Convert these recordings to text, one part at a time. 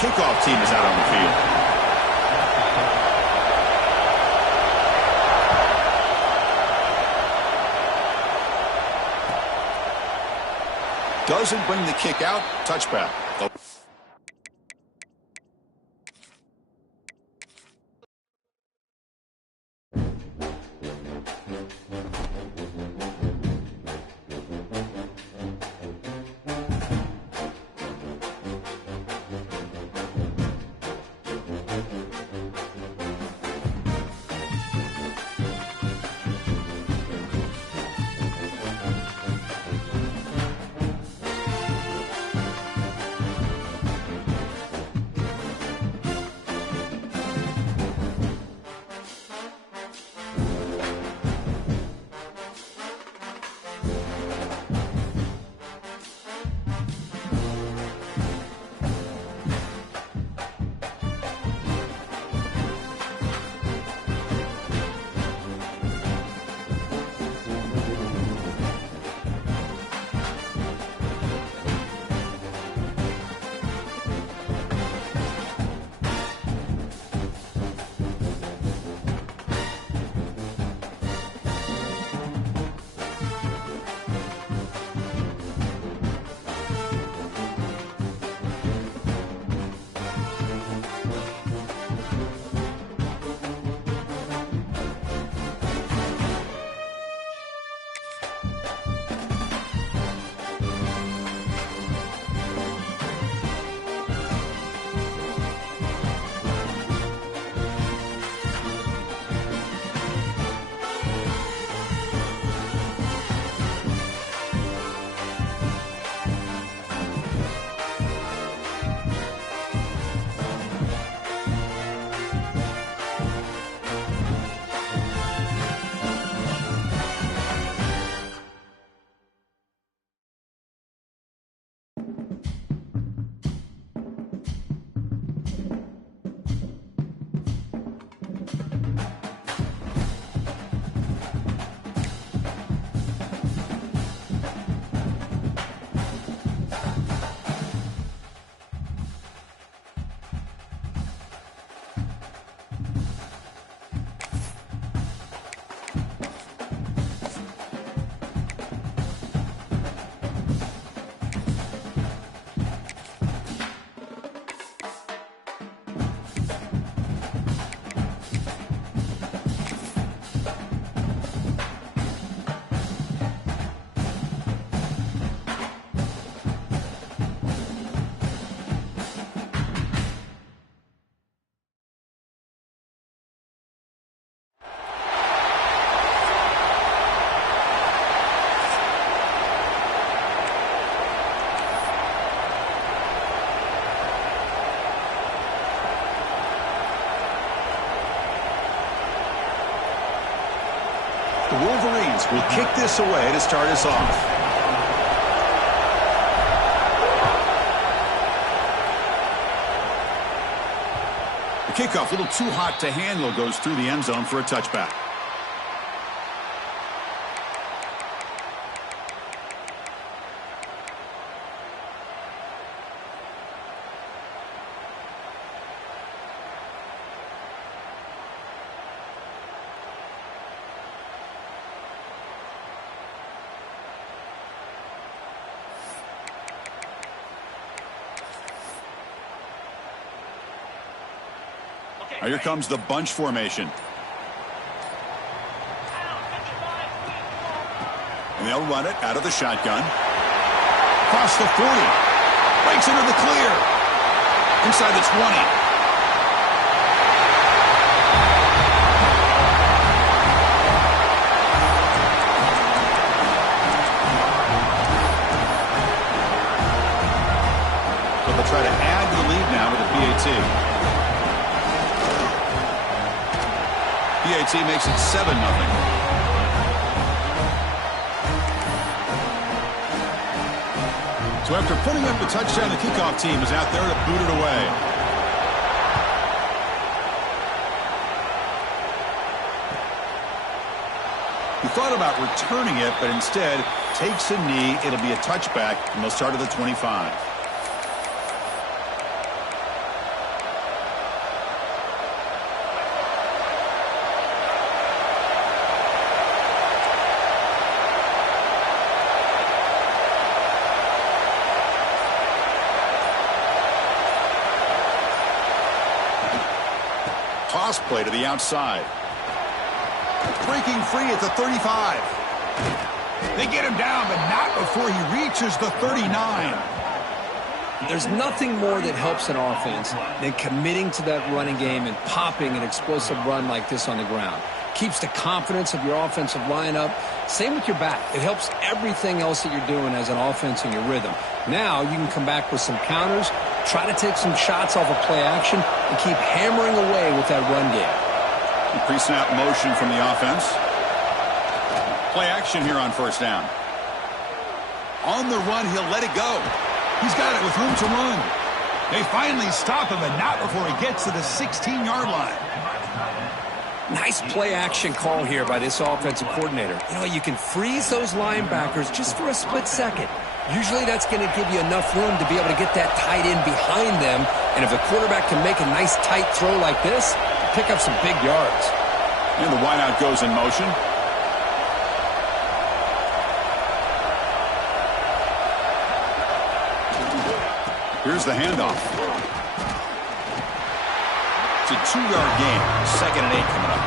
kickoff team is out on the field. Doesn't bring the kick out. Touchback. The Wolverines will kick this away to start us off. The kickoff, a little too hot to handle, goes through the end zone for a touchback. Now here comes the bunch formation. And they'll run it out of the shotgun. Across the 40. Breaks into the clear. Inside the 20. So they'll try to add to the lead now with a PAT. PAT makes it 7-0. So after putting up the touchdown, the kickoff team is out there to boot it away. He thought about returning it, but instead takes a knee. It'll be a touchback, and they'll start at the 25. play to the outside. Breaking free at the 35. They get him down, but not before he reaches the 39. There's nothing more that helps an offense than committing to that running game and popping an explosive run like this on the ground. Keeps the confidence of your offensive line up. Same with your back. It helps everything else that you're doing as an offense in your rhythm. Now you can come back with some counters, try to take some shots off of play action, and keep hammering away with that run game. Pre-snap motion from the offense. Play action here on first down. On the run, he'll let it go. He's got it with room to run. They finally stop him, but not before he gets to the 16-yard line. Nice play action call here by this offensive coordinator. You know, you can freeze those linebackers just for a split second. Usually that's going to give you enough room to be able to get that tight end behind them. And if the quarterback can make a nice tight throw like this, pick up some big yards. And the wideout goes in motion. Here's the handoff. It's a 2-yard gain. 2nd and 8 coming up.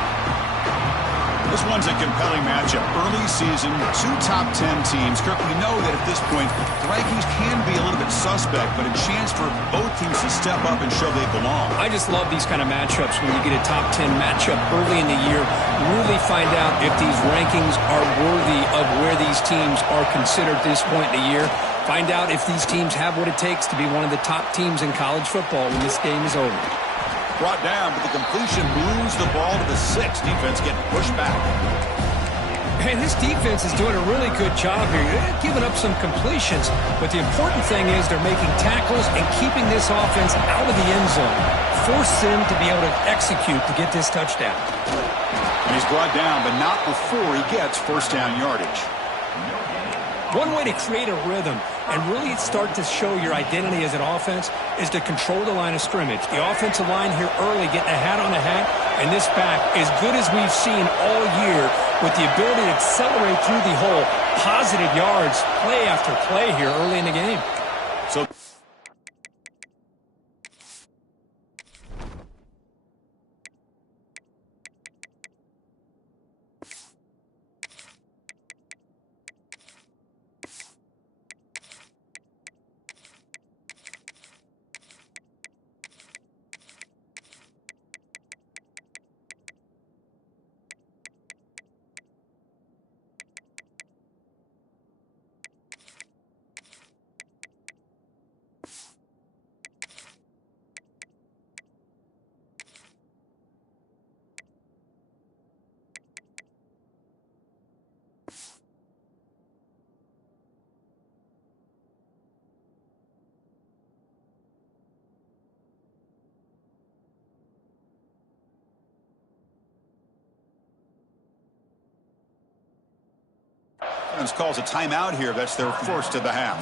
This one's a compelling matchup. Early season, 2 top 10 teams. Kirk, we know that at this point, the rankings can be a little bit suspect, but a chance for both teams to step up and show they belong. I just love these kind of matchups when you get a top 10 matchup early in the year. Really find out if these rankings are worthy of where these teams are considered at this point in the year. Find out if these teams have what it takes to be one of the top teams in college football when this game is over. Brought down, but the completion moves the ball to the 6. Defense getting pushed back. And this defense is doing a really good job here. They're giving up some completions, but the important thing is they're making tackles and keeping this offense out of the end zone. Force them to be able to execute to get this touchdown. And he's brought down, but not before he gets first down yardage. One way to create a rhythm and really start to show your identity as an offense is to control the line of scrimmage. The offensive line here early getting a hat on a hat, and this back, as good as we've seen all year, with the ability to accelerate through the hole, positive yards, play after play here early in the game. So calls a timeout here. That's their first of the half.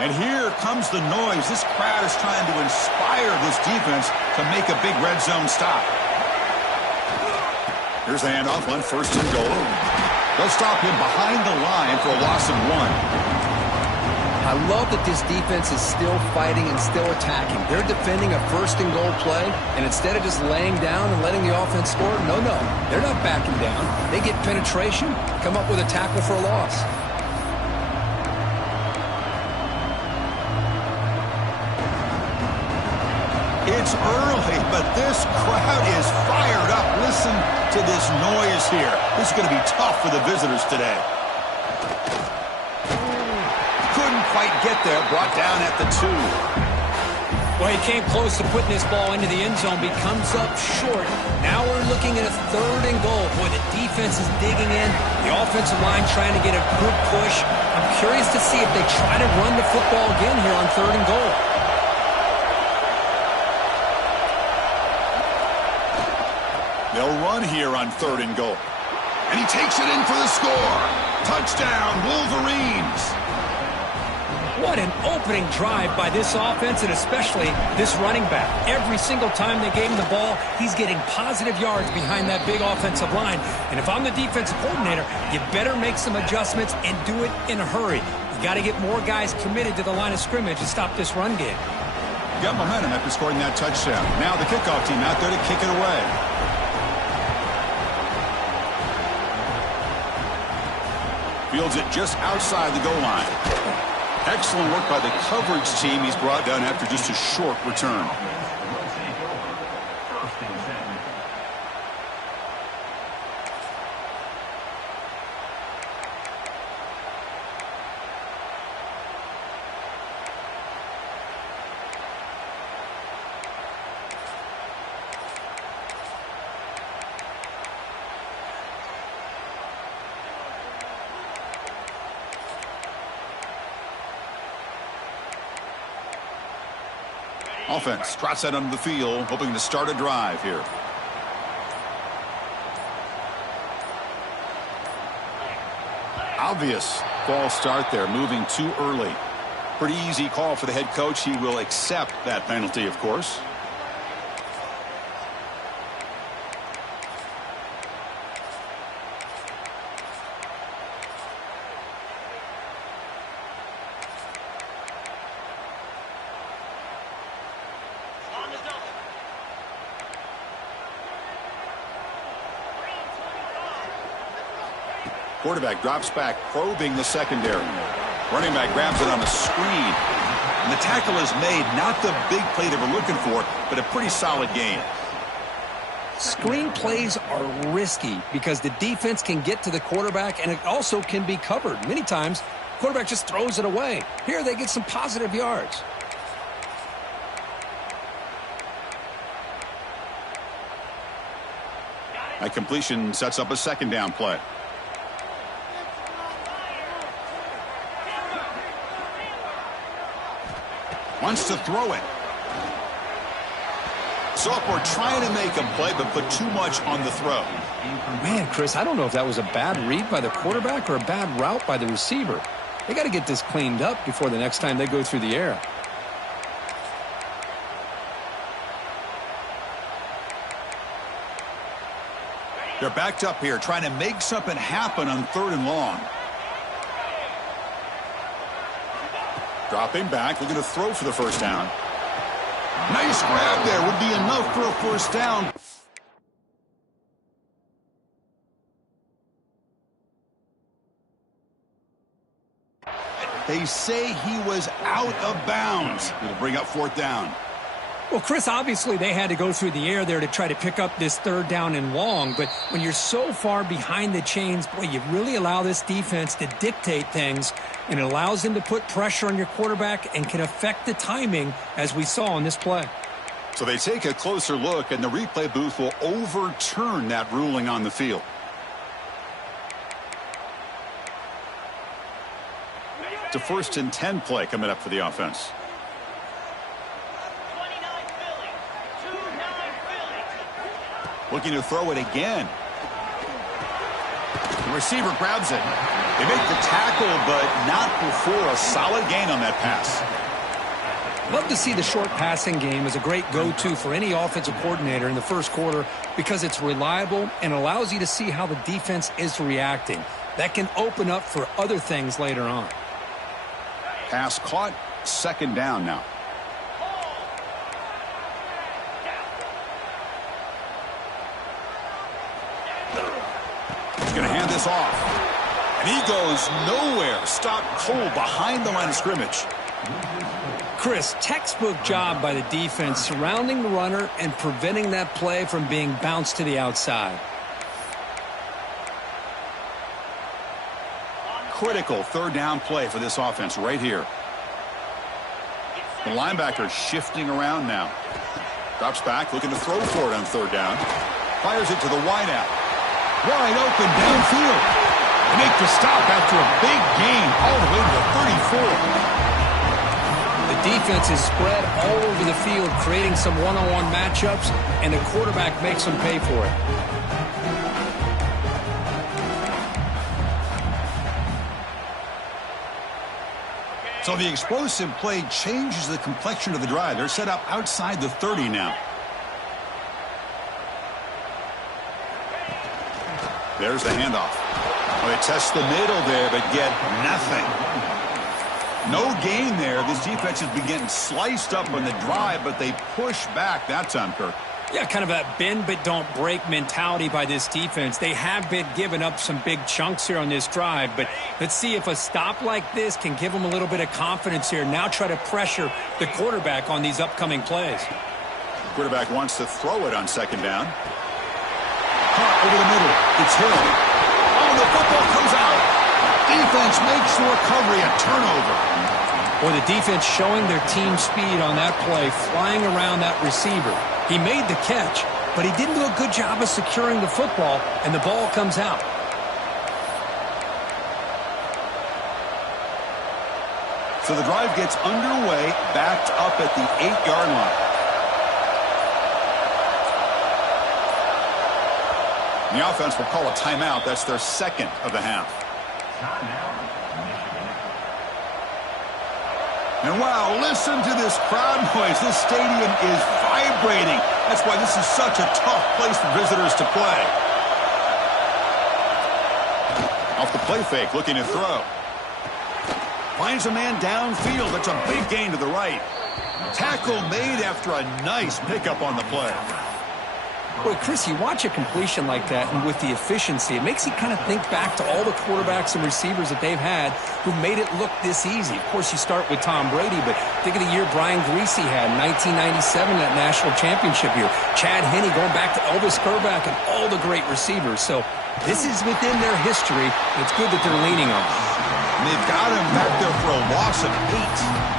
And here comes the noise. This crowd is trying to inspire this defense to make a big red zone stop. Here's the handoff on 1st and goal. They'll stop him behind the line for a loss of 1. I love that this defense is still fighting and still attacking. They're defending a 1st and goal play, and instead of just laying down and letting the offense score, no, they're not backing down. They get penetration, come up with a tackle for a loss. It's early, but this crowd is fired up. Listen to this noise here. This is going to be tough for the visitors today. Quite get there, brought down at the 2. Well, he came close to putting this ball into the end zone, but he comes up short. Now we're looking at a 3rd and goal. Boy, the defense is digging in. The offensive line trying to get a good push. I'm curious to see if they try to run the football again here on 3rd and goal. They'll run here on 3rd and goal. And he takes it in for the score. Touchdown, Wolverines. What an opening drive by this offense, and especially this running back. Every single time they gave him the ball, he's getting positive yards behind that big offensive line. And if I'm the defensive coordinator, you better make some adjustments and do it in a hurry. You got to get more guys committed to the line of scrimmage to stop this run game. got momentum after scoring that touchdown. Now the kickoff team out there to kick it away. Fields it just outside the goal line. Excellent work by the coverage team. He's brought down after just a short return. Offense trots out onto the field, hoping to start a drive here. Obvious false start there, moving too early. Pretty easy call for the head coach. He will accept that penalty, of course. Quarterback drops back, probing the secondary. Running back grabs it on a screen. And the tackle is made. Not the big play they were looking for, but a pretty solid gain. Screen plays are risky because the defense can get to the quarterback, and it also can be covered. Many times, quarterback just throws it away. Here they get some positive yards. That completion sets up a second down play. Wants to throw it. Sophomore trying to make a play, but put too much on the throw. Man, Chris, I don't know if that was a bad read by the quarterback or a bad route by the receiver. They got to get this cleaned up before the next time they go through the air. They're backed up here, trying to make something happen on 3rd and long. Dropping back, looking to throw for the first down. Nice grab there, would be enough for a first down. They say he was out of bounds. It'll bring up 4th down. Well, Chris, obviously they had to go through the air there to try to pick up this 3rd down and long, but when you're so far behind the chains, boy, you really allow this defense to dictate things, and it allows them to put pressure on your quarterback and can affect the timing, as we saw on this play. So they take a closer look, and the replay booth will overturn that ruling on the field. It's a 1st and 10 play coming up for the offense. Looking to throw it again. The receiver grabs it. They make the tackle, but not before a solid gain on that pass. Love to see the short passing game as a great go-to for any offensive coordinator in the first quarter because it's reliable and allows you to see how the defense is reacting. That can open up for other things later on. Pass caught, 2nd down now. He's going to hand this off. And he goes nowhere. Stopped cold behind the line of scrimmage. Chris, textbook job by the defense surrounding the runner and preventing that play from being bounced to the outside. Critical 3rd down play for this offense right here. The linebacker shifting around now. Drops back, looking to throw for it on 3rd down. Fires it to the wideout. Wide open downfield. They make the stop after a big gain all the way to the 34. The defense is spread all over the field, creating some one-on-one matchups, and the quarterback makes them pay for it. So the explosive play changes the complexion of the drive. They're set up outside the 30 now. There's the handoff. Well, they test the middle there, but get nothing. No gain there. This defense has been getting sliced up on the drive, but they push back that time, Kirk. Yeah, kind of a bend but don't break mentality by this defense. They have been giving up some big chunks here on this drive, but let's see if a stop like this can give them a little bit of confidence here. Now try to pressure the quarterback on these upcoming plays. Quarterback wants to throw it on second down. Caught over the middle. It's Hill. Oh, the football comes out. Defense makes the recovery a turnover. Or the defense showing their team speed on that play, flying around that receiver. He made the catch, but he didn't do a good job of securing the football, and the ball comes out. So the drive gets underway, backed up at the 8-yard line. The offense will call a timeout. That's their second of the half. And wow, listen to this crowd noise. This stadium is vibrating. That's why this is such a tough place for visitors to play. Off the play fake, looking to throw. Finds a man downfield. That's a big gain to the right. Tackle made after a nice pickup on the play. Boy, Chris, you watch a completion like that, and with the efficiency, it makes you kind of think back to all the quarterbacks and receivers that they've had who made it look this easy. Of course, you start with Tom Brady, but think of the year Brian Greasy had in 1997, that national championship year. Chad Henne going back to Elvis Kerback and all the great receivers. So this is within their history. It's good that they're leaning on. And they've got him back there for a loss of 8.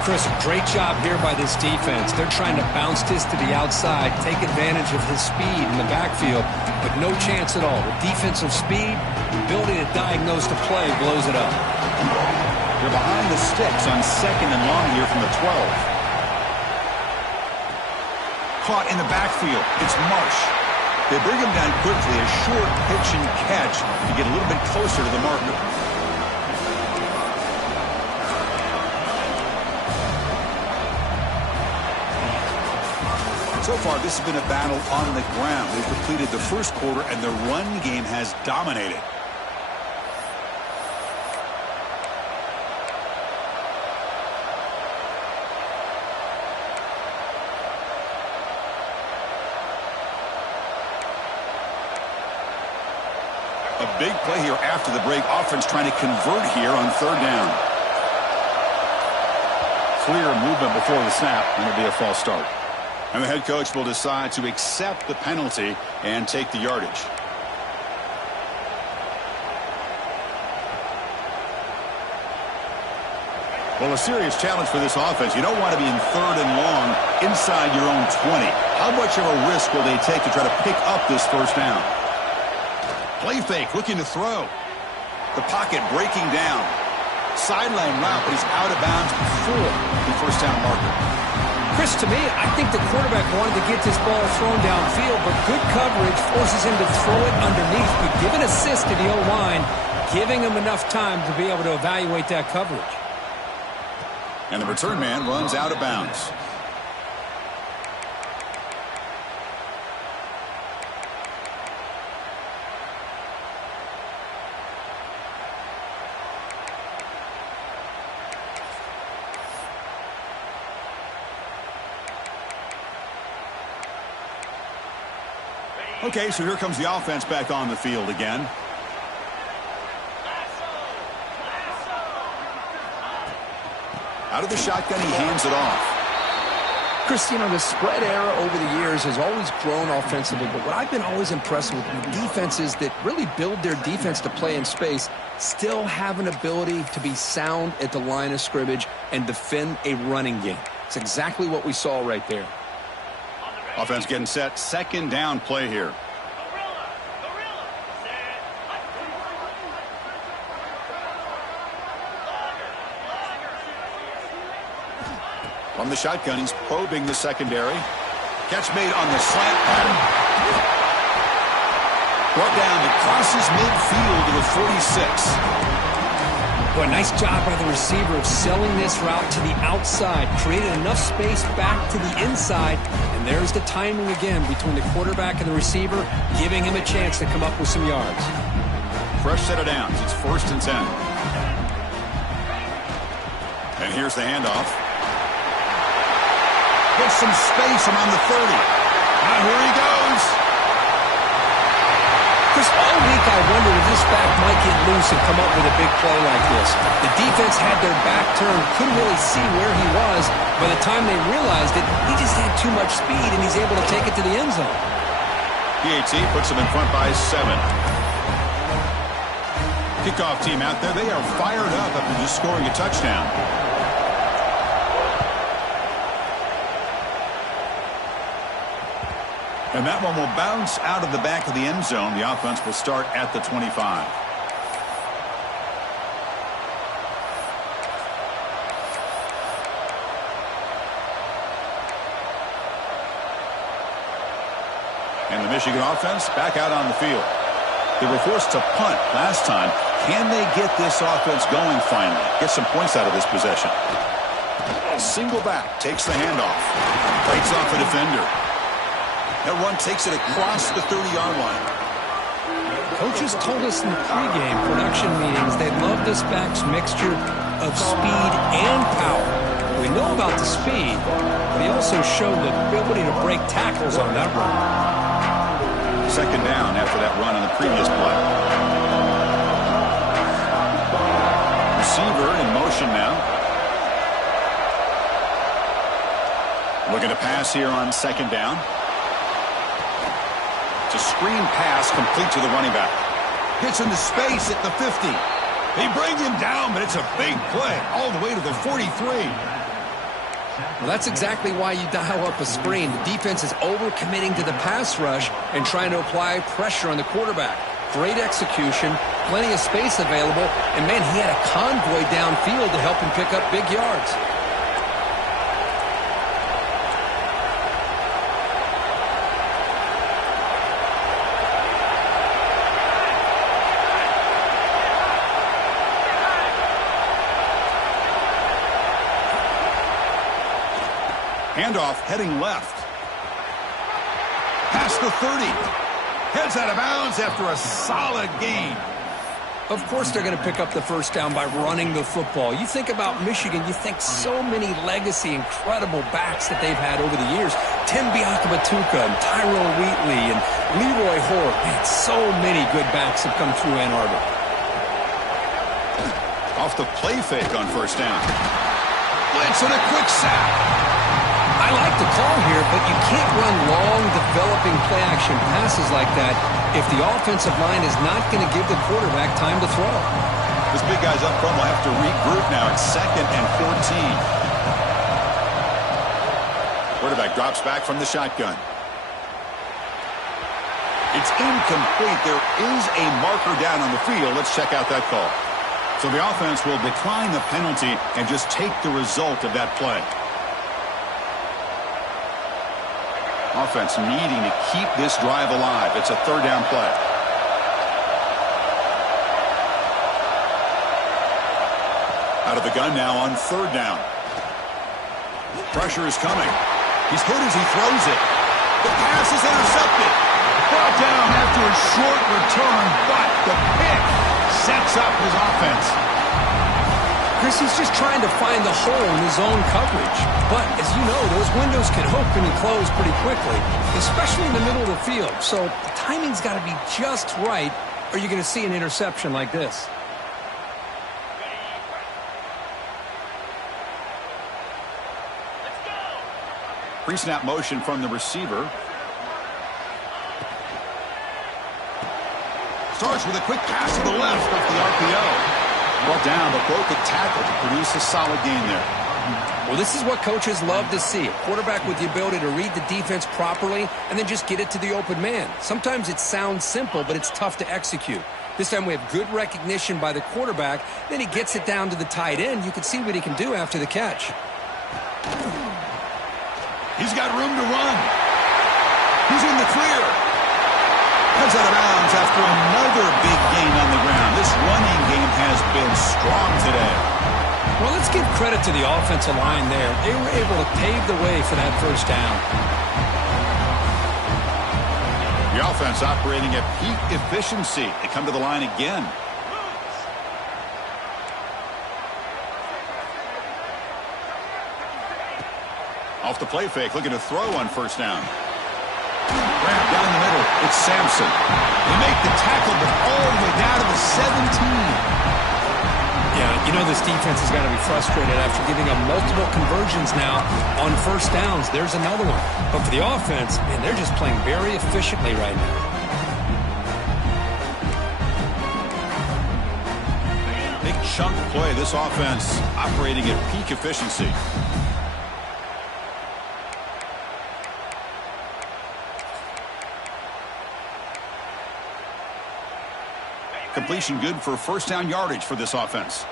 Chris, great job here by this defense. They're trying to bounce this to the outside, take advantage of his speed in the backfield, but no chance at all. The defensive speed, ability to diagnose the play, blows it up. They're behind the sticks on second and long here from the 12. Caught in the backfield. It's Marsh. They bring him down quickly, a short pitch and catch to get a little bit closer to the marker. So far, this has been a battle on the ground. They've completed the first quarter, and the run game has dominated. A big play here after the break. Offense trying to convert here on third down. Clear movement before the snap, and it'll be a false start. And the head coach will decide to accept the penalty and take the yardage. Well, a serious challenge for this offense. You don't want to be in third and long inside your own 20. How much of a risk will they take to try to pick up this first down? Play fake, looking to throw. The pocket breaking down. Sideline route, but he's out of bounds before the first down marker. Chris, to me, I think the quarterback wanted to get this ball thrown downfield, but good coverage forces him to throw it underneath. But give an assist to the O-line, giving him enough time to be able to evaluate that coverage. And the return man runs out of bounds. Okay, so here comes the offense back on the field again. Out of the shotgun, he hands it off. Chris, you know, the spread era over the years has always grown offensively, but what I've been always impressed with defenses that really build their defense to play in space still have an ability to be sound at the line of scrimmage and defend a running game. It's exactly what we saw right there. Offense getting set. Second down play here. From the shotgun, he's probing the secondary. Catch made on the slant pattern. Brought down to crosses midfield to the 46. Boy, nice job by the receiver of selling this route to the outside. Created enough space back to the inside. And there's the timing again between the quarterback and the receiver, giving him a chance to come up with some yards. Fresh set of downs. It's 1st and 10. And here's the handoff. Gets some space around the 30. Now here he goes. Chris, all week I wondered if this back might get loose and come up with a big play like this. The defense had their back turned, couldn't really see where he was. By the time they realized it, he just had too much speed, and he's able to take it to the end zone. PAT puts him in front by 7. Kickoff team out there, they are fired up after just scoring a touchdown. And that one will bounce out of the back of the end zone. The offense will start at the 25. And the Michigan offense back out on the field. They were forced to punt last time. Can they get this offense going finally? Get some points out of this possession. Single back takes the handoff. Breaks off a defender. That run takes it across the 30-yard line. Coaches told us in the pregame production meetings they love this back's mixture of speed and power. We know about the speed, but he also showed the ability to break tackles on that run. Second down after that run on the previous play. Receiver in motion now. Looking to pass here on second down. It's a screen pass complete to the running back. Gets into space at the 50. They bring him down, but it's a big play all the way to the 43. Well, that's exactly why you dial up a screen. The defense is over-committing to the pass rush and trying to apply pressure on the quarterback. Great execution, plenty of space available, and, man, he had a convoy downfield to help him pick up big yards. Handoff heading left. Past the 30. Heads out of bounds after a solid gain. Of course they're going to pick up the first down by running the football. You think about Michigan, you think so many legacy, incredible backs that they've had over the years. Tim Biakabatuka and Tyrone Wheatley and Leroy Hoare. Man, so many good backs have come through Ann Arbor. Off the play fake on first down. Blitz and a quick sack. I like the call here, but you can't run long, developing play-action passes like that if the offensive line is not going to give the quarterback time to throw. This big guy's up front will have to regroup now. It's 2nd and 14. Quarterback drops back from the shotgun. It's incomplete. There is a marker down on the field. Let's check out that call. So the offense will decline the penalty and just take the result of that play. Offense needing to keep this drive alive. It's a third down play. Out of the gun now on third down. Pressure is coming. He's hit as he throws it. The pass is intercepted. Brought down after a short return, but the pick sets up his offense. Chris, he's just trying to find the hole in his own coverage. But, as you know, those windows can open and close pretty quickly, especially in the middle of the field. So the timing's got to be just right, or you're going to see an interception like this. Pre-snap motion from the receiver. Starts with a quick pass to the left off the RPO. Brought down, but broke a tackle to produce a solid gain there. Well, this is what coaches love to see. A quarterback with the ability to read the defense properly and then just get it to the open man. Sometimes it sounds simple, but it's tough to execute. This time we have good recognition by the quarterback. Then he gets it down to the tight end. You can see what he can do after the catch. He's got room to run. He's in the clear. Comes out of bounds after another big gain on the ground. This running game has been strong today. Well, let's give credit to the offensive line there. They were able to pave the way for that first down. The offense operating at peak efficiency. They come to the line again. Off the play fake, looking to throw on first down. Grab down the middle. It's Sampson. They make the tackle, but all the way down to the 17. Yeah, you know this defense has got to be frustrated after giving up multiple conversions now on first downs. There's another one. But for the offense, man, they're just playing very efficiently right now. Big chunk play. This offense operating at peak efficiency. Completion good for first down yardage for this offense.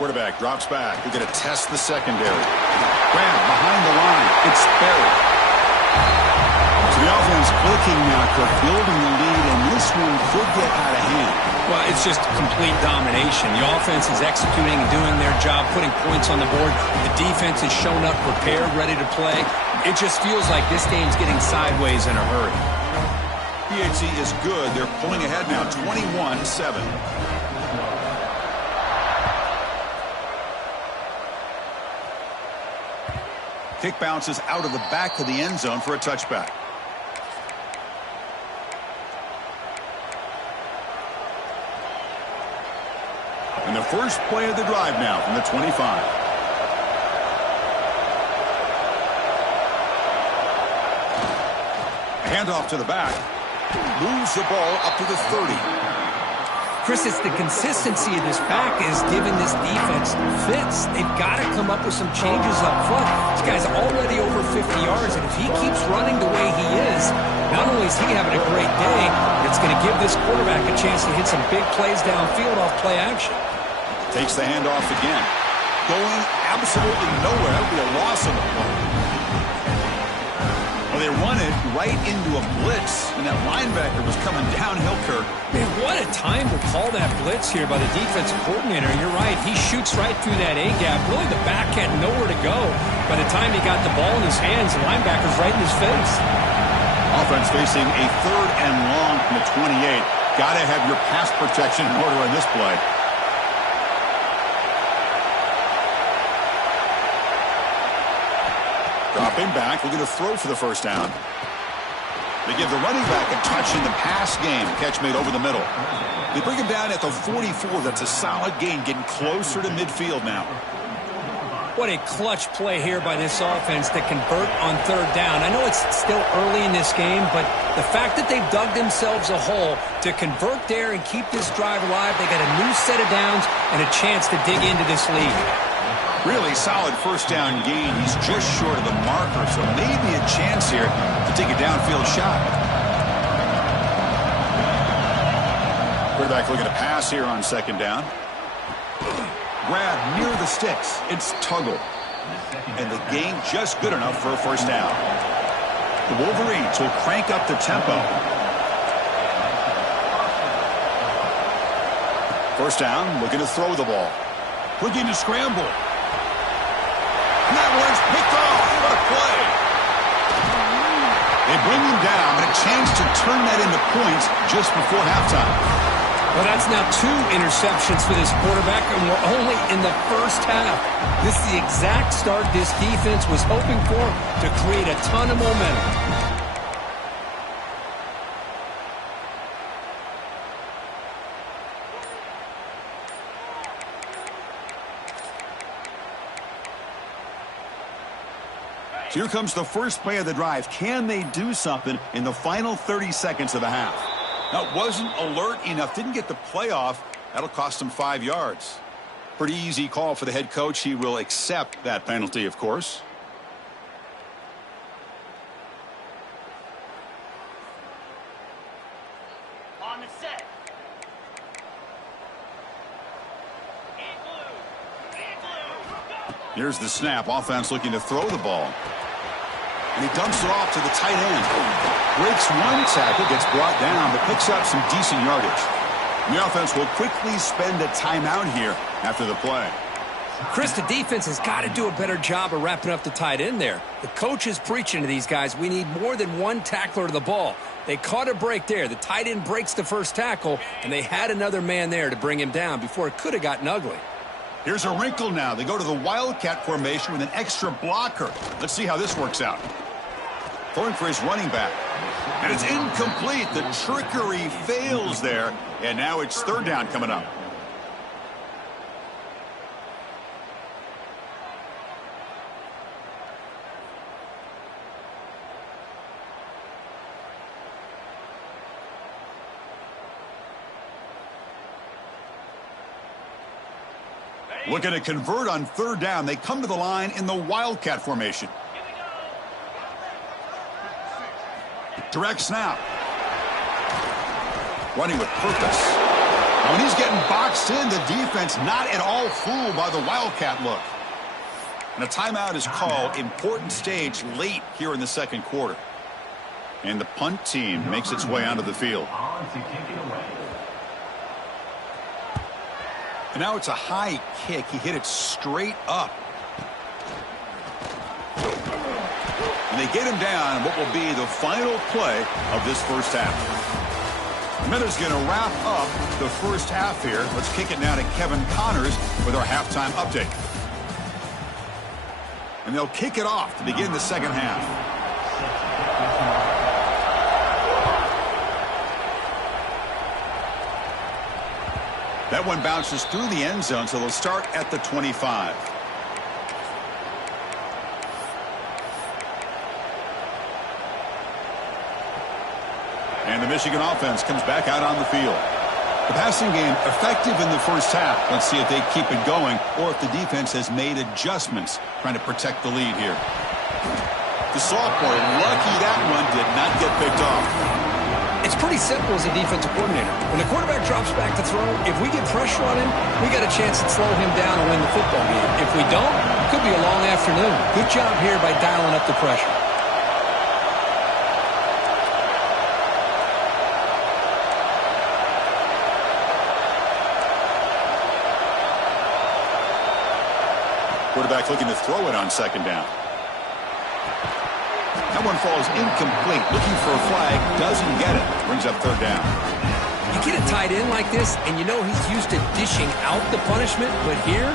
Quarterback drops back. They're going to test the secondary. Grab behind the line. It's buried. So the offense clicking now, building the lead, and this one could get out of hand. Well, it's just complete domination. The offense is executing and doing their job, putting points on the board. The defense has shown up prepared, ready to play. It just feels like this game's getting sideways in a hurry. PHC is good. They're pulling ahead now, 21-7. Kick bounces out of the back of the end zone for a touchback. And the first play of the drive now from the 25. Handoff to the back. Moves the ball up to the 30. Chris, it's the consistency of this back is giving this defense fits. They've got to come up with some changes up front. This guy's already over 50 yards, and if he keeps running the way he is, not only is he having a great day, but it's going to give this quarterback a chance to hit some big plays downfield off play action. Takes the handoff again. Going absolutely nowhere. That would be a loss on the play. Well, they run it right into a blitz, and that linebacker was coming downhill, Kirk. Man, what a time to call that blitz here by the defensive coordinator. You're right. He shoots right through that A-gap. Really, the back had nowhere to go. By the time he got the ball in his hands, the linebacker's right in his face. Offense facing a 3rd and long from the 28. Got to have your pass protection in order on this play. Dropping back, looking to throw for the first down. They give the running back a touch in the pass game. Catch made over the middle. They bring him down at the 44. That's a solid gain, getting closer to midfield now. What a clutch play here by this offense to convert on 3rd down. I know it's still early in this game, but the fact that they've dug themselves a hole to convert there and keep this drive alive, they got a new set of downs and a chance to dig into this lead. Really solid first down gain. He's just short of the marker, so maybe a chance here to take a downfield shot. Quarterback looking to pass here on 2nd down. Grab near the sticks. It's Tuggle. And the gain just good enough for a first down. The Wolverines will crank up the tempo. First down, looking to throw the ball. Looking to scramble. That one's picked off. What a play. They bring him down, but a chance to turn that into points just before halftime. Well, that's now 2 interceptions for this quarterback, and we're only in the first half. This is the exact start this defense was hoping for to create a ton of momentum. So here comes the first play of the drive. Can they do something in the final 30 seconds of the half? Now, it wasn't alert enough. Didn't get the play off. That'll cost them 5 yards. Pretty easy call for the head coach. He will accept that penalty, of course. On the set. Here's the snap. Offense looking to throw the ball. And he dumps it off to the tight end. Breaks one tackle, gets brought down, but picks up some decent yardage. And the offense will quickly spend a timeout here after the play. Chris, the defense has got to do a better job of wrapping up the tight end there. The coach is preaching to these guys, we need more than one tackler to the ball. They caught a break there. The tight end breaks the first tackle, and they had another man there to bring him down before it could have gotten ugly. Here's a wrinkle now. They go to the Wildcat formation with an extra blocker. Let's see how this works out. Throwing for his running back. And it's incomplete. The trickery fails there. And now it's third down coming up. Looking to convert on third down. They come to the line in the Wildcat formation. Direct snap. Running with purpose. And when he's getting boxed in, the defense not at all fooled by the Wildcat look. And a timeout is called. Important stage late here in the second quarter. And the punt team makes its way onto the field. And now it's a high kick. He hit it straight up. And they get him down what will be the final play of this first half. Miller's going to wrap up the first half here. Let's kick it now to Kevin Connors with our halftime update. And they'll kick it off to begin the second half. That one bounces through the end zone, so they'll start at the 25. And the Michigan offense comes back out on the field. The passing game effective in the first half. Let's see if they keep it going or if the defense has made adjustments trying to protect the lead here. The sophomore, lucky that one did not get picked off. It's pretty simple as a defensive coordinator. When the quarterback drops back to throw, if we get pressure on him, we got a chance to slow him down and win the football game. If we don't, it could be a long afternoon. Good job here by dialing up the pressure. Quarterback looking to throw it on second down. That one falls incomplete. Looking for a flag. Doesn't get it. Brings up third down. You get a tight end like this, and you know he's used to dishing out the punishment, but here,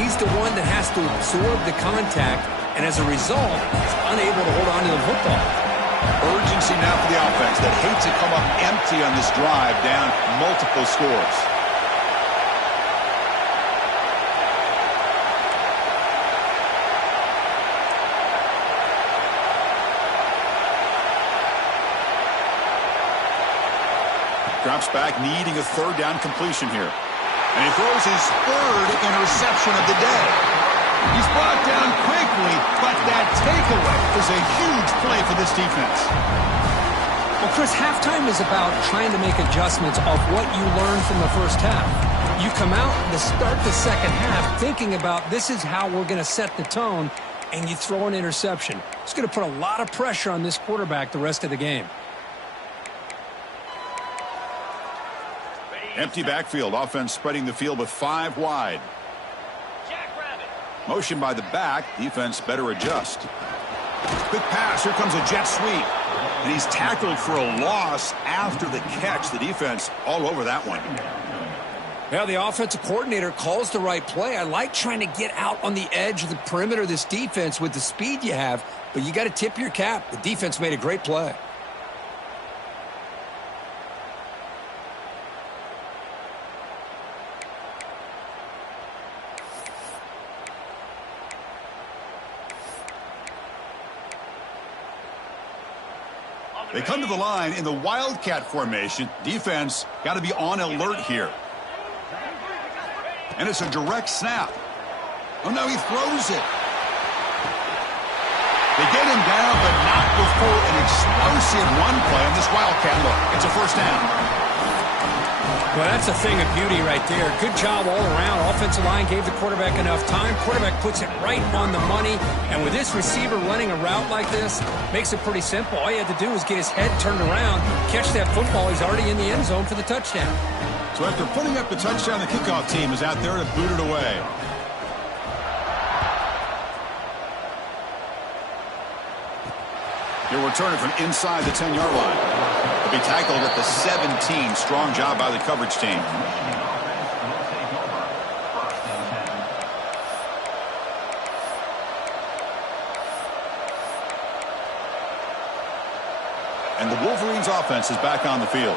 he's the one that has to absorb the contact, and as a result, he's unable to hold on to the football. Urgency now for the offense that hates to come up empty on this drive, down multiple scores. Drops back, needing a third down completion here. And he throws his third interception of the day. He's brought down quickly, but that takeaway is a huge play for this defense. Well, Chris, halftime is about trying to make adjustments off what you learned from the first half. You come out to start the second half thinking about this is how we're going to set the tone, and you throw an interception. It's going to put a lot of pressure on this quarterback the rest of the game. Empty backfield. Offense spreading the field with 5 wide. Motion by the back. Defense better adjust. Quick pass. Here comes a jet sweep. And he's tackled for a loss after the catch. The defense all over that one. Yeah, the offensive coordinator calls the right play. I like trying to get out on the edge of the perimeter of this defense with the speed you have, but you got to tip your cap. The defense made a great play. They come to the line in the Wildcat formation. Defense got to be on alert here. And it's a direct snap. Oh, no, he throws it. They get him down, but not before an explosive run play on this Wildcat look. It's a first down. Well, that's a thing of beauty right there. Good job all around. Offensive line gave the quarterback enough time. Quarterback puts it right on the money. And with this receiver running a route like this, makes it pretty simple. All you had to do was get his head turned around, catch that football. He's already in the end zone for the touchdown. So after putting up the touchdown, the kickoff team is out there to boot it away. He'll return it from inside the 10-yard line. He'll be tackled at the 17. Strong job by the coverage team. And the Wolverines offense is back on the field.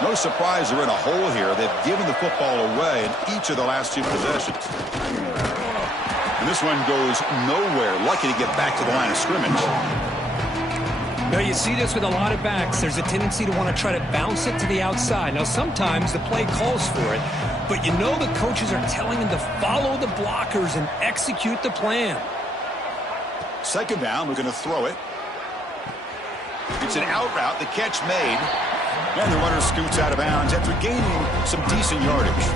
No surprise they're in a hole here. They've given the football away in each of the last 2 possessions. And this one goes nowhere. Lucky to get back to the line of scrimmage. Now, you see this with a lot of backs. There's a tendency to want to try to bounce it to the outside. Now, sometimes the play calls for it, but you know the coaches are telling them to follow the blockers and execute the plan. Second down, we're going to throw it. It's an out route, the catch made, and the runner scoots out of bounds after gaining some decent yardage.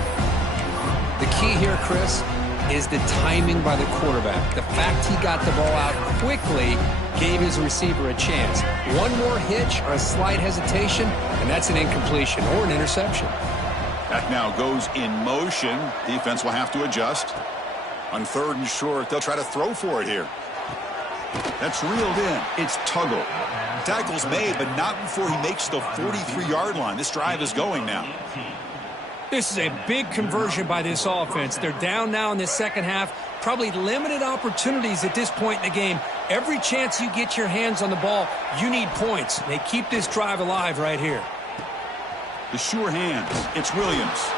The key here, Chris, is the timing by the quarterback. The fact he got the ball out quickly gave his receiver a chance. One more hitch or a slight hesitation, and that's an incompletion or an interception. That now goes in motion. Defense will have to adjust. On 3rd and short, they'll try to throw for it here. That's reeled in. It's Tuggle. Tackle's made, but not before he makes the 43-yard line. This drive is going now. This is a big conversion by this offense. They're down now in this second half. Probably limited opportunities at this point in the game. Every chance you get your hands on the ball, you need points. They keep this drive alive right here. The sure hands. It's Williams.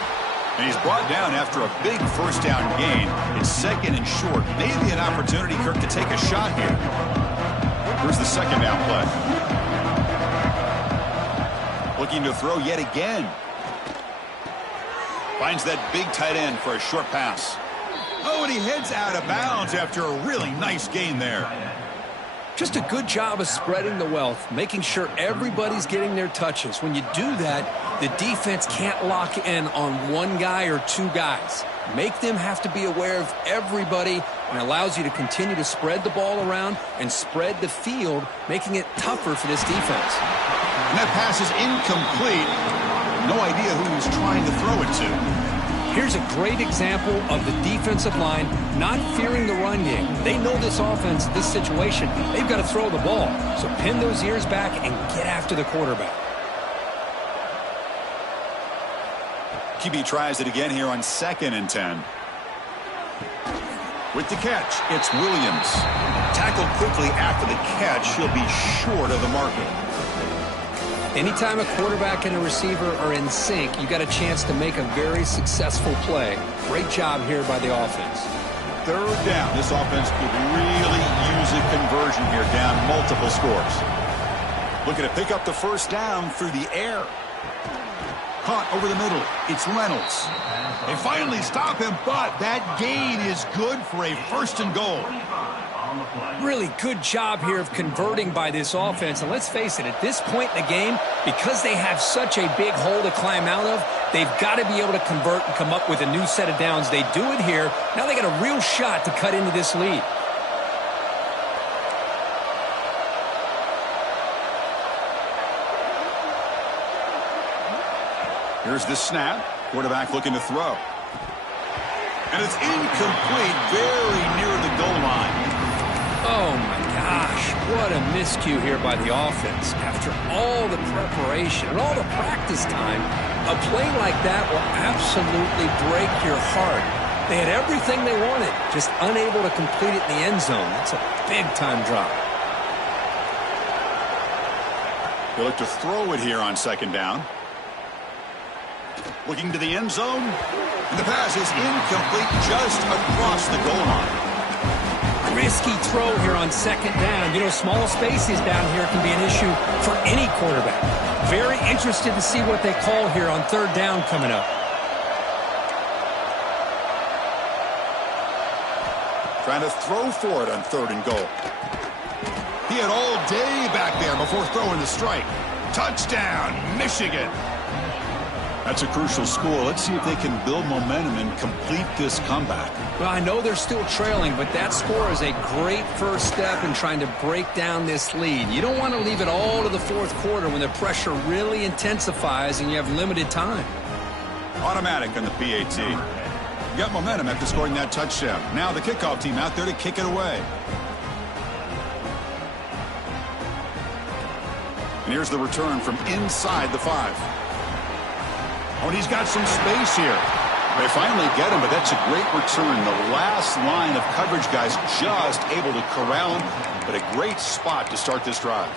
And he's brought down after a big first down gain. It's 2nd and short. Maybe an opportunity, Kirk, to take a shot here. Here's the second down play. Looking to throw yet again. Finds that big tight end for a short pass. Oh, and he heads out of bounds after a really nice gain there. Just a good job of spreading the wealth, making sure everybody's getting their touches. When you do that, the defense can't lock in on one guy or 2 guys. Make them have to be aware of everybody, and allows you to continue to spread the ball around and spread the field, making it tougher for this defense. And that pass is incomplete. No idea who he's trying to throw it to. Here's a great example of the defensive line not fearing the run game. They know this offense, this situation, they've got to throw the ball. So pin those ears back and get after the quarterback. QB tries it again here on 2nd and 10. With the catch, it's Williams. Tackled quickly after the catch, he'll be short of the marker. Anytime a quarterback and a receiver are in sync, you got a chance to make a very successful play. Great job here by the offense. 3rd down. This offense could really use a conversion here, down multiple scores. Looking to pick up the first down through the air. Caught over the middle. It's Reynolds. They finally stop him, but that gain is good for a 1st and goal. Really good job here of converting by this offense. And let's face it, at this point in the game, because they have such a big hole to climb out of, they've got to be able to convert and come up with a new set of downs. They do it here. Now they got a real shot to cut into this lead. Here's the snap. Quarterback looking to throw. And it's incomplete, very near the goal line. Oh, my gosh. What a miscue here by the offense. After all the preparation and all the practice time, a play like that will absolutely break your heart. They had everything they wanted, just unable to complete it in the end zone. That's a big-time drop. They look to throw it here on 2nd down. Looking to the end zone. And the pass is incomplete just across the goal line. Risky throw here on 2nd down. You know, small spaces down here can be an issue for any quarterback. Very interested to see what they call here on 3rd down coming up. Trying to throw for it on 3rd and goal. He had all day back there before throwing the strike. Touchdown, Michigan. That's a crucial score. Let's see if they can build momentum and complete this comeback. Well, I know they're still trailing, but that score is a great first step in trying to break down this lead. You don't want to leave it all to the 4th quarter when the pressure really intensifies and you have limited time. Automatic on the PAT. You got momentum after scoring that touchdown. Now the kickoff team out there to kick it away. And here's the return from inside the 5. Oh, and he's got some space here. They finally get him, but that's a great return. The last line of coverage guys just able to corral him, but a great spot to start this drive.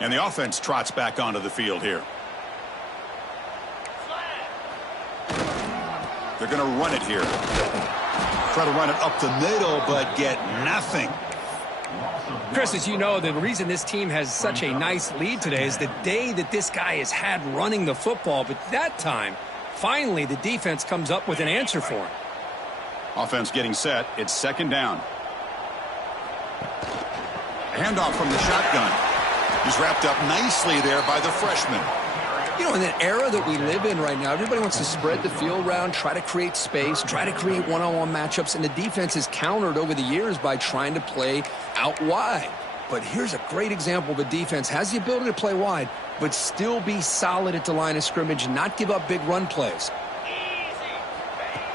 And the offense trots back onto the field here. They're going to run it here. Try to run it up the middle, but get nothing. Chris, as you know, the reason this team has such a nice lead today is the day that this guy has had running the football. But that time, finally, the defense comes up with an answer for him. Offense getting set. It's second down. Handoff from the shotgun. He's wrapped up nicely there by the freshman. You know, in the era that we live in right now, everybody wants to spread the field around, try to create space, try to create one-on-one matchups, and the defense is countered over the years by trying to play out wide. But here's a great example of a defense has the ability to play wide, but still be solid at the line of scrimmage and not give up big run plays.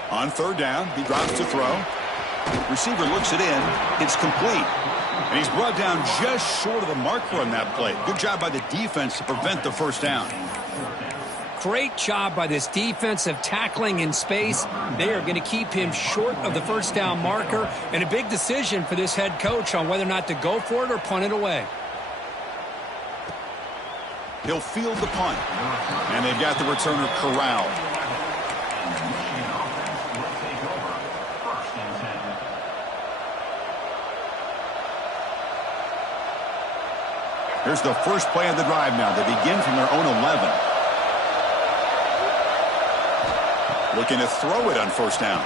On third down, he drops to throw. Receiver looks it in. It's complete. And he's brought down just short of the marker on that play. Good job by the defense to prevent the first down. Great job by this defensive tackling in space. They are going to keep him short of the first down marker, and a big decision for this head coach on whether or not to go for it or punt it away. He'll field the punt, and they've got the returner corralled. Here's the first play of the drive now. They begin from their own 11. Looking to throw it on first down.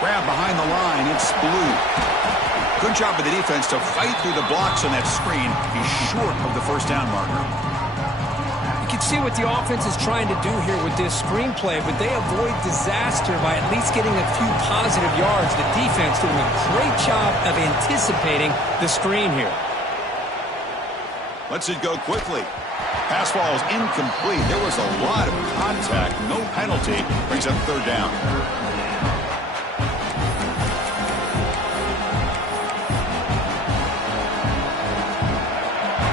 Grab behind the line. It's Blue. Good job by the defense to fight through the blocks on that screen. He's short of the first down marker. You can see what the offense is trying to do here with this screenplay, but they avoid disaster by at least getting a few positive yards. The defense doing a great job of anticipating the screen here. Lets it go quickly. Pass ball is incomplete. There was a lot of contact. No penalty. Brings up third down.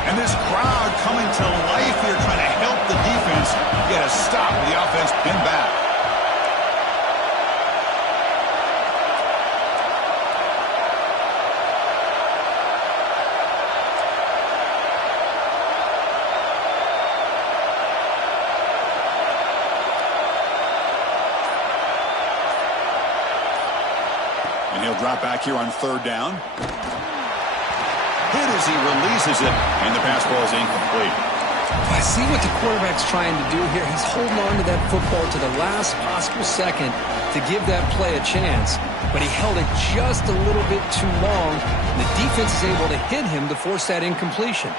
And this crowd coming to life here trying to help the defense get a stop. The offense pinned back. Drop back here on third down. Hit as he releases it, and the pass ball is incomplete. I see what the quarterback's trying to do here. He's holding on to that football to the last possible second to give that play a chance, but he held it just a little bit too long. The defense is able to hit him to force that incompletion.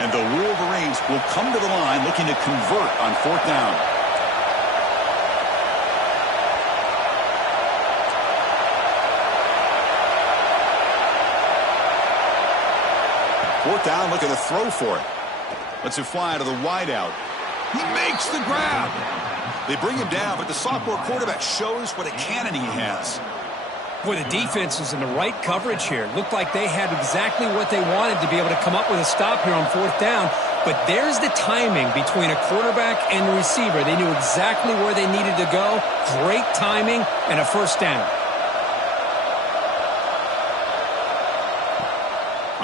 And the Wolverines will come to the line looking to convert on fourth down. Fourth down, looking to throw for it. Lets it fly to the wideout. He makes the grab. They bring him down, but the sophomore quarterback shows what a cannon he has. Boy, the defense is in the right coverage here. Looked like they had exactly what they wanted to be able to come up with a stop here on fourth down. But there's the timing between a quarterback and the receiver. They knew exactly where they needed to go. Great timing and a first down.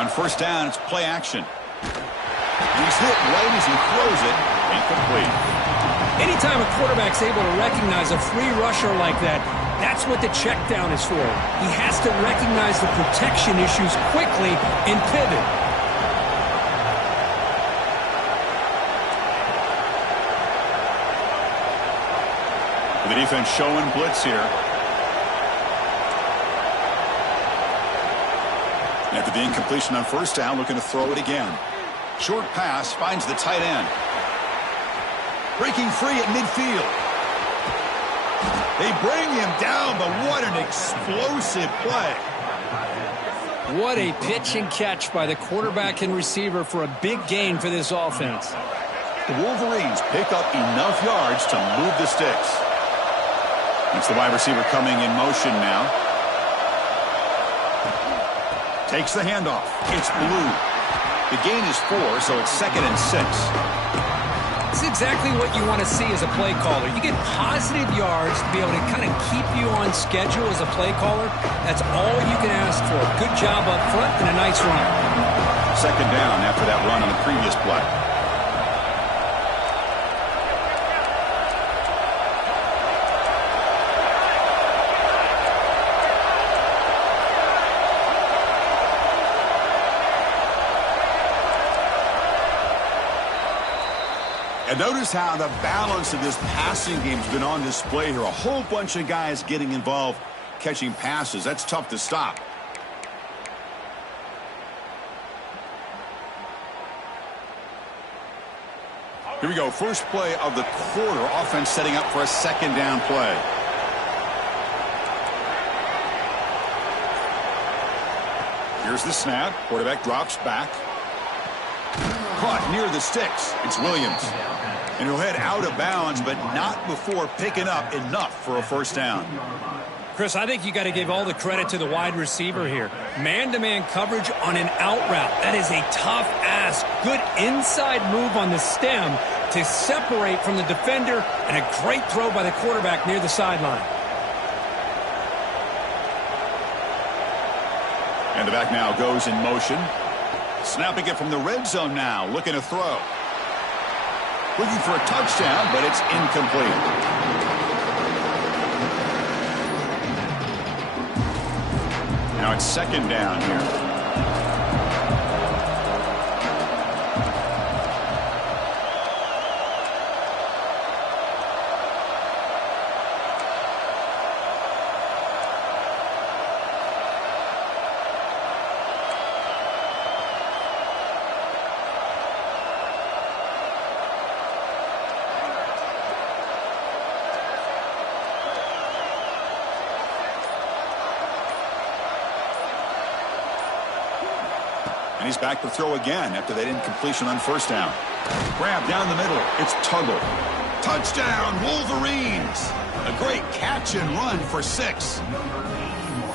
On first down, it's play action. And he's hit right as he throws it. Incomplete. Anytime a quarterback's able to recognize a free rusher like that, that's what the check down is for. He has to recognize the protection issues quickly and pivot. The defense showing blitz here. After the incompletion on first down, looking to throw it again. Short pass finds the tight end. Breaking free at midfield. They bring him down, but what an explosive play. What a pitch and catch by the quarterback and receiver for a big gain for this offense. The Wolverines pick up enough yards to move the sticks. It's the wide receiver coming in motion now. Takes the handoff. It's Blue. The gain is 4, so it's 2nd and 6. That's exactly what you want to see as a play caller. You get positive yards to be able to kind of keep you on schedule as a play caller. That's all you can ask for. Good job up front and a nice run. Second down after that run on the previous play. And notice how the balance of this passing game has been on display here. A whole bunch of guys getting involved catching passes. That's tough to stop. Here we go. First play of the quarter. Offense setting up for a second down play. Here's the snap. Quarterback drops back. Caught near the sticks. It's Williams. And he'll head out of bounds, but not before picking up enough for a first down. Chris, I think you got to give all the credit to the wide receiver here. Man-to-man coverage on an out route. That is a tough ask. Good inside move on the stem to separate from the defender, and a great throw by the quarterback near the sideline. And the back now goes in motion. Snapping it from the red zone now, looking to throw. Looking for a touchdown, but it's incomplete. Now it's second down here. And he's back to throw again after that incompletion on first down. Grab down the middle. It's Tuggle. Touchdown, Wolverines. A great catch and run for 6. So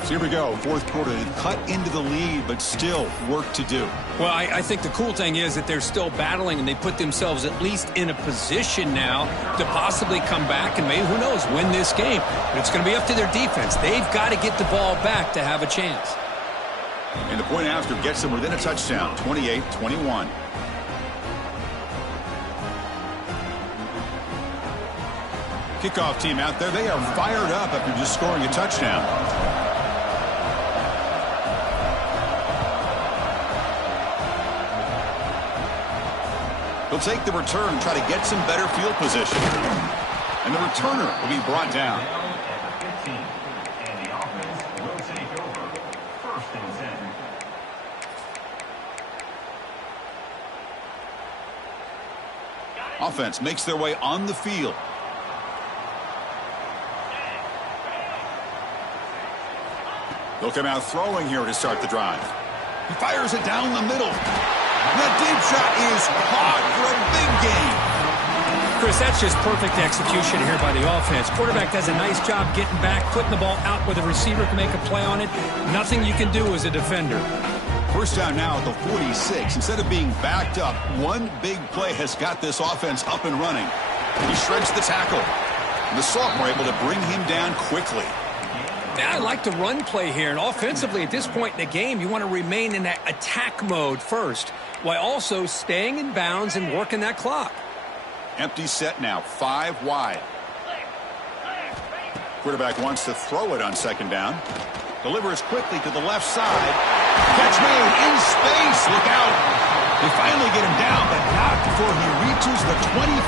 here we go. Fourth quarter. They've cut into the lead, but still work to do. Well, I think the cool thing is that they're still battling, and they put themselves at least in a position now to possibly come back and maybe, who knows, win this game. But it's going to be up to their defense. They've got to get the ball back to have a chance. And the point after gets them within a touchdown, 28-21. Kickoff team out there. They are fired up after just scoring a touchdown. They'll take the return and try to get some better field position. And the returner will be brought down. Offense makes their way on the field. They'll come out throwing here to start the drive. He fires it down the middle. The deep shot is caught for a big gain. Chris, that's just perfect execution here by the offense. Quarterback does a nice job getting back, putting the ball out where the receiver can make a play on it. Nothing you can do as a defender. First down now at the 46. Instead of being backed up, one big play has got this offense up and running. He shreds the tackle. And the sophomore able to bring him down quickly. I like the run play here. And offensively, at this point in the game, you want to remain in that attack mode first, while also staying in bounds and working that clock. Empty set now, 5 wide. Quarterback wants to throw it on second down. Delivers quickly to the left side. Catch made in space. Look out. They finally get him down, but not before he reaches the 25.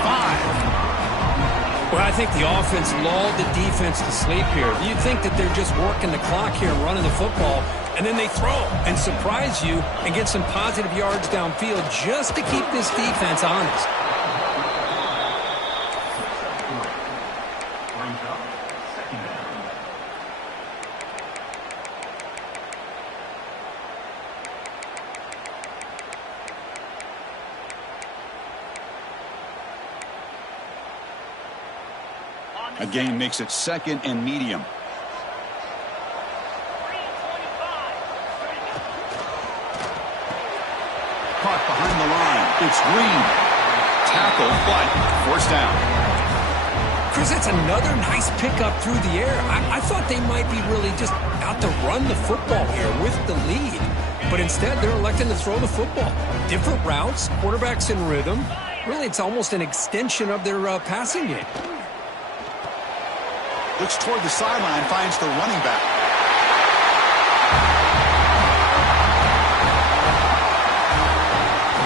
Well, I think the offense lulled the defense to sleep here. You'd think that they're just working the clock here and running the football, and then they throw and surprise you and get some positive yards downfield just to keep this defense honest. A gain makes it second and medium. Caught behind the line. It's Green. tackle, but first down. Chris, that's another nice pickup through the air. I thought they might be really just out to run the football here with the lead. But instead, they're electing to throw the football. Different routes, quarterbacks in rhythm. Really, it's almost an extension of their passing game. Looks toward the sideline, finds the running back.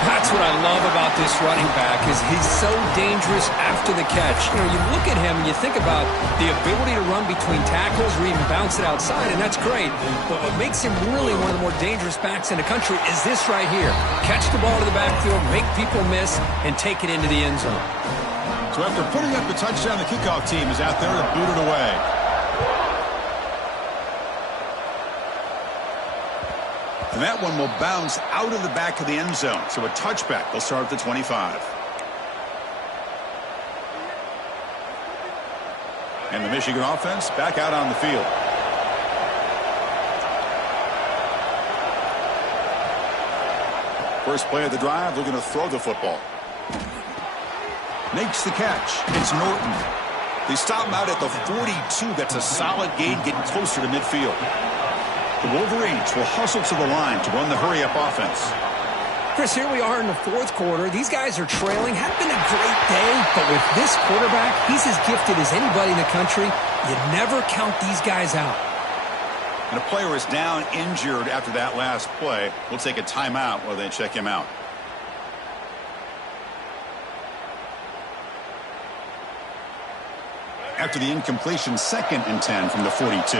That's what I love about this running back is he's so dangerous after the catch. You know, you look at him and you think about the ability to run between tackles or even bounce it outside, and that's great. But what makes him really one of the more dangerous backs in the country is this right here. Catch the ball to the backfield, make people miss, and take it into the end zone. So after putting up the touchdown, the kickoff team is out there to boot it away. And that one will bounce out of the back of the end zone. So a touchback. They'll start at the 25. And the Michigan offense back out on the field. First play of the drive, they're going to throw the football. Makes the catch. It's Norton. They stop him out at the 42. That's a solid gain, getting closer to midfield. The Wolverines will hustle to the line to run the hurry-up offense. Chris, here we are in the fourth quarter. These guys are trailing. Hadn't been a great day, but with this quarterback, he's as gifted as anybody in the country. You never count these guys out. And a player is down injured after that last play. We'll take a timeout while they check him out. After the incompletion, 2nd and 10 from the 42.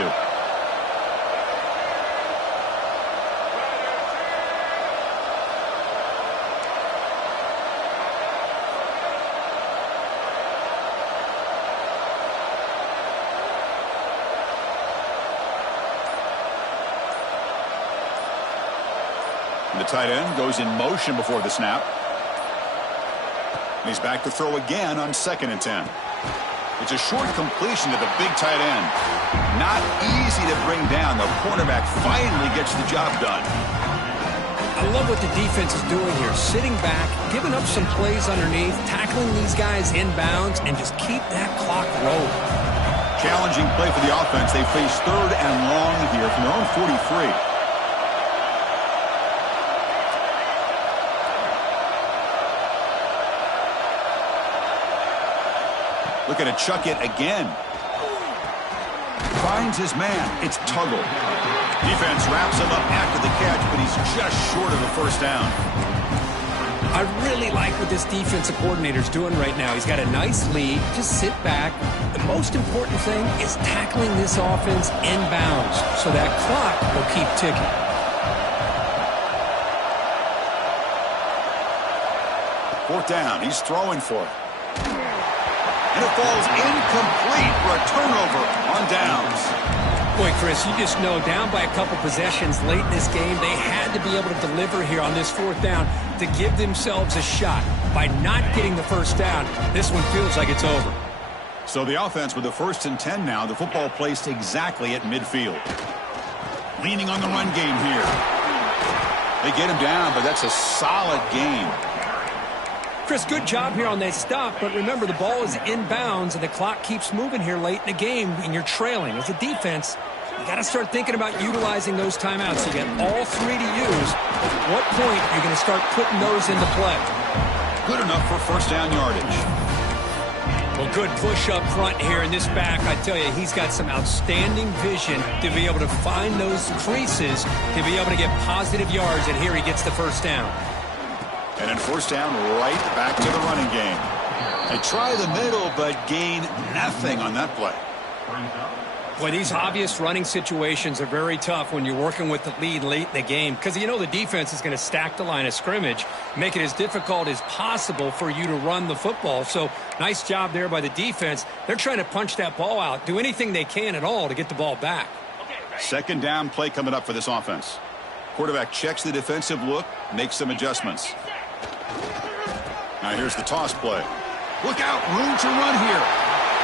The tight end goes in motion before the snap. He's back to throw again on 2nd and 10. It's a short completion to the big tight end. Not easy to bring down. The cornerback finally gets the job done. I love what the defense is doing here. Sitting back, giving up some plays underneath, tackling these guys inbounds, and just keep that clock rolling. Challenging play for the offense. They face 3rd and long here from their own 43. Looking to chuck it again. Finds his man. It's Tuggle. Defense wraps him up after the catch, but he's just short of the first down. I really like what this defensive coordinator's doing right now. He's got a nice lead. Just sit back. The most important thing is tackling this offense inbounds so that clock will keep ticking. Fourth down. He's throwing for it. And it falls incomplete for a turnover on downs. Boy, Chris, you just know down by a couple possessions late in this game, they had to be able to deliver here on this 4th down to give themselves a shot. By not getting the first down, this one feels like it's over. So the offense with the 1st and 10 now, the football placed exactly at midfield. Leaning on the run game here. They get him down, but that's a solid game. Chris, good job here on that stop, but remember the ball is inbounds and the clock keeps moving here late in the game and you're trailing. As a defense, you got to start thinking about utilizing those timeouts. You get all 3 to use. At what point you're going to start putting those into play? Good enough for first down yardage. Well, good push up front here in this back. I tell you, he's got some outstanding vision to be able to find those creases, to be able to get positive yards, and here he gets the first down. And then first down, right back to the running game. They try the middle, but gain nothing on that play. Boy, these obvious running situations are very tough when you're working with the lead late in the game because you know the defense is going to stack the line of scrimmage, make it as difficult as possible for you to run the football. So nice job there by the defense. They're trying to punch that ball out, do anything they can at all to get the ball back. 2nd down play coming up for this offense. Quarterback checks the defensive look, makes some adjustments. Now here's the toss play. Look out, room to run here.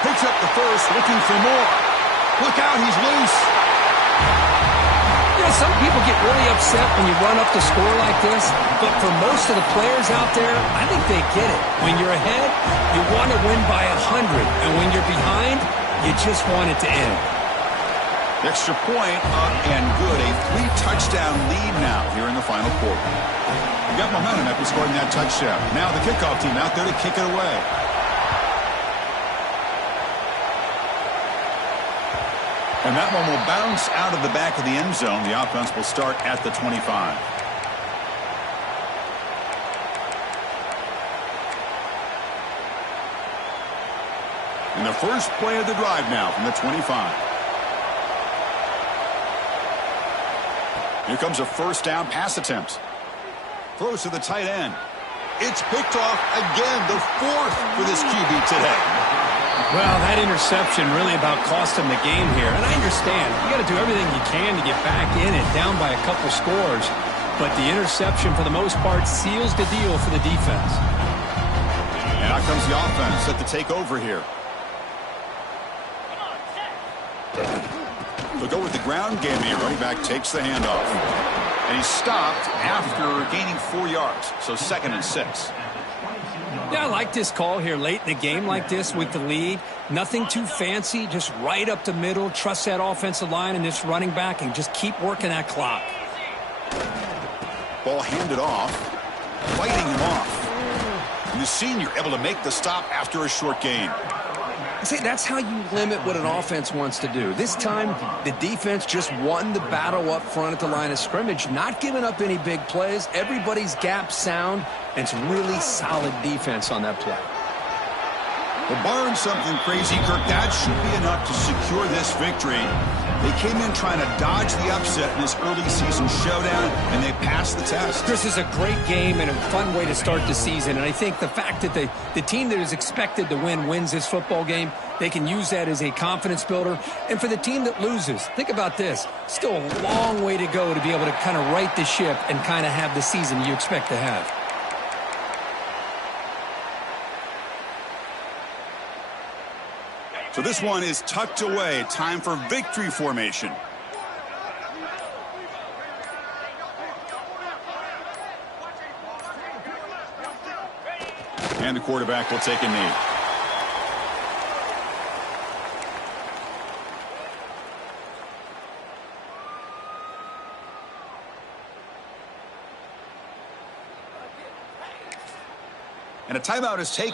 Picks up the first, looking for more. Look out, he's loose. Some people get really upset when you run up the score like this, but for most of the players out there, I think they get it. When you're ahead, you want to win by 100, and when you're behind, you just want it to end. Extra point up and good. A 3-touchdown lead now here in the final quarter. You got momentum after scoring that touchdown. Now the kickoff team out there to kick it away. And that one will bounce out of the back of the end zone. The offense will start at the 25. And the first play of the drive now from the 25. Here comes a first down pass attempt. Throws to the tight end. It's picked off again, the 4th for this QB today. Well, that interception really about cost him the game here. And I understand. You got to do everything you can to get back in it, down by a couple scores. But the interception, for the most part, seals the deal for the defense. And out comes the offense set to take over here. They'll go with the ground game here. Running back takes the handoff. And he's stopped after gaining 4 yards. So 2nd and 6. Yeah, I like this call here late in the game like this with the lead. Nothing too fancy, just right up the middle. Trust that offensive line and this running back and just keep working that clock. Ball handed off, fighting him off. And the senior able to make the stop after a short gain. See, that's how you limit what an offense wants to do. This time, the defense just won the battle up front at the line of scrimmage, not giving up any big plays. Everybody's gap sound, and it's really solid defense on that play. Well, barring something crazy, Kirk, that should be enough to secure this victory. They came in trying to dodge the upset in this early season showdown, and they passed the test. This is a great game and a fun way to start the season. And I think the fact that the team that is expected to win wins this football game, they can use that as a confidence builder. And for the team that loses, think about this. Still a long way to go to be able to kind of right the ship and kind of have the season you expect to have. So this one is tucked away. Time for victory formation. And the quarterback will take a knee. And a timeout is taken.